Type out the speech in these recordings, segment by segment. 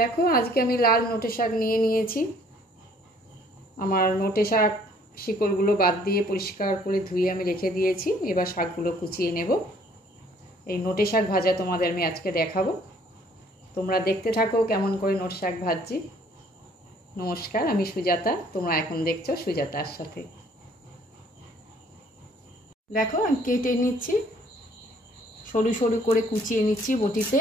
দেখো আজকে আমি লাল নোটে শাক নিয়ে নিয়েছি। আমার নোটে শাক শিকড়গুলো বাদ দিয়ে পরিষ্কার করে ধুয়ে আমি রেখে দিয়েছি। এবার শাকগুলো কুচিয়ে নেব। এই নোটে শাক ভাজা তোমাদের আমি আজকে দেখাবো। তোমরা দেখতে থাকো কেমন করে নোটে শাক ভাজছি। নমস্কার, আমি সুজাতা, তোমরা এখন দেখছো সুজাতার সাথে। দেখো আমি কেটে নিচ্ছি, সরু সরু করে কুচিয়ে নিচ্ছি বটিতে।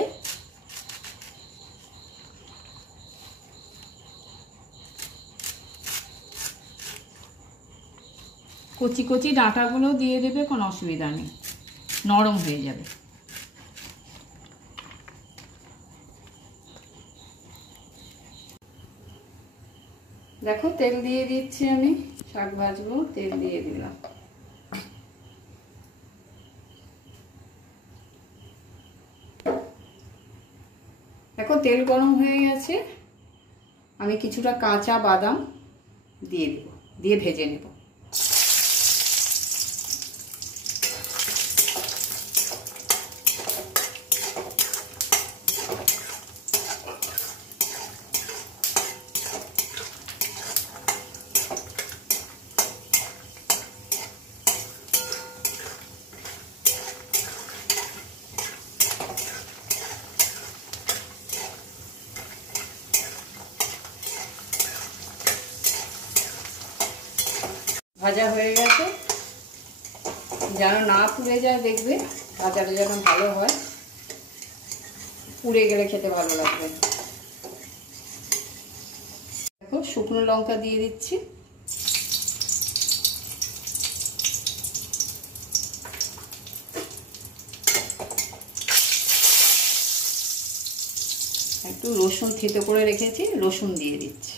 কচি কচি ডাঁটাগুলো দিয়ে দেবে, কোনো অসুবিধা নেই, নরম হয়ে যাবে। দেখো তেল দিয়ে দিচ্ছি, আমি শাক ভাজবো, তেল দিয়ে দিলাম। দেখো তেল গরম হয়ে গেছে, আমি কিছুটা কাঁচা বাদাম দিয়ে দেব, দিয়ে ভেজে নেব। ভাজা হয়ে গেছে, যেন না পুড়ে যায়, দেখবে ভাজাটা যেন ভালো হয়, পুড়ে গেলে খেতে ভালো লাগবে। দেখো শুকনো লঙ্কা দিয়ে দিচ্ছি, একটু রসুন থেতো করে রেখেছি, রসুন দিয়ে দিচ্ছি।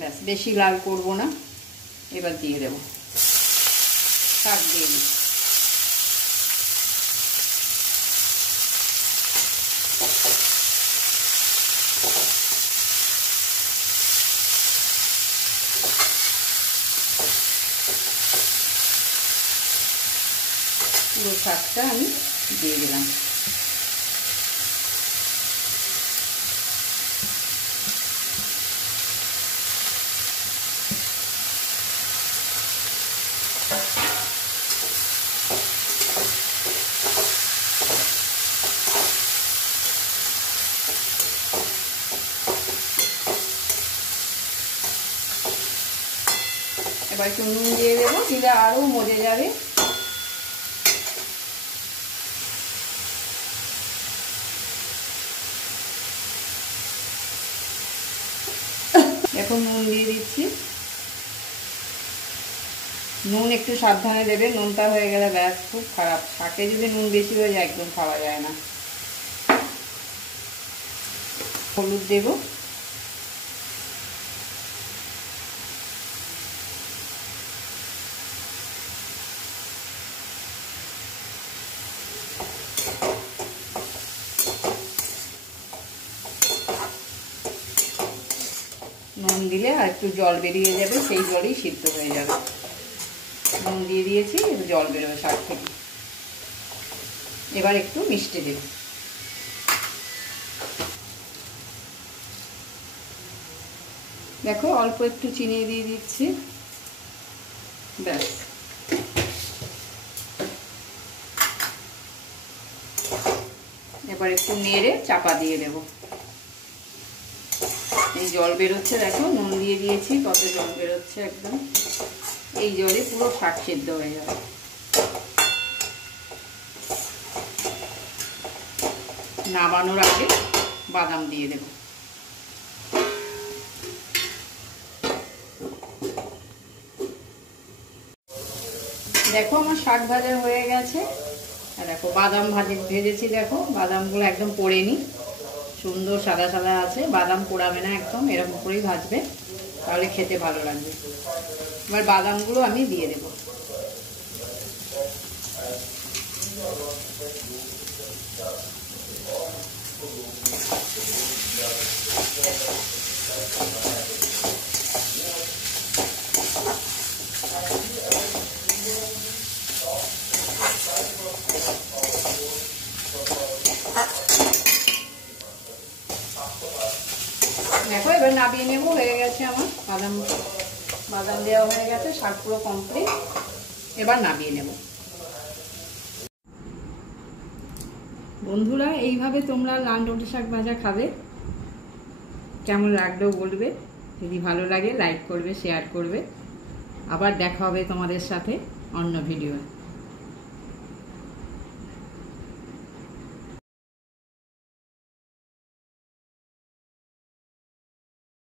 ব্যাস, বেশি লাল করব না। এবার দিয়ে দেব শাক, দিয়ে দিই। পুরো শাকটা আমি দিয়ে দিলাম। এবার একটু নুন দিয়ে দেবো, দিলে আরও মজে যাবে। এখন নুন দিয়ে দিচ্ছি, নুন একটু সাবধানে দেবে, নুনটা হয়ে গেলে ব্যাস খুব খারাপ। শাকে যদি নুন বেশি হয়ে যায় একদম খাওয়া যায় না। হলুদ দেব, নুন দিলে আর একটু জল বেরিয়ে যাবে, সেই জলেই সিদ্ধ হয়ে যাবে। নুন দিয়ে দিয়েছি, জল বেরোবে শাক থেকে। এবার একটু মিষ্টি দেব, দেখো অল্প একটু চিনি দিয়ে দিচ্ছি, ব্যাস। এবার একটু নেড়ে চাপা দিয়ে দেব। এই জল বেরোচ্ছে, দেখো নুন দিয়ে দিয়েছি, কত জল বেরোচ্ছে একদম। এই জলে পুরো শাক সেদ্ধ হয়ে যাবে। নামানোর আগে বাদাম দিয়ে দেব। দেখো আমার শাক ভাজা হয়ে গেছে। দেখো বাদাম ভেজেছি, দেখো বাদামগুলো একদম পোড়েনি, সুন্দর সাদা সাদা আছে। বাদাম পোড়াবে না, একদম এরকম করেই ভাজবে, তাহলে খেতে ভালো লাগবে। এবার বাদামগুলো আমি দিয়ে দেব। নামিয়ে নেব। হয়ে গেছে আমার বাদাম দেওয়া হয়ে গেছে, শাক পুরো কমপ্লিট। এবার নামিয়ে নেব। বন্ধুরা, এইভাবে তোমরা লাল নোটে শাক ভাজা খাবে, কেমন লাগলো বলবে। যদি ভালো লাগে লাইক করবে, শেয়ার করবে। আবার দেখা হবে তোমাদের সাথে অন্য ভিডিও।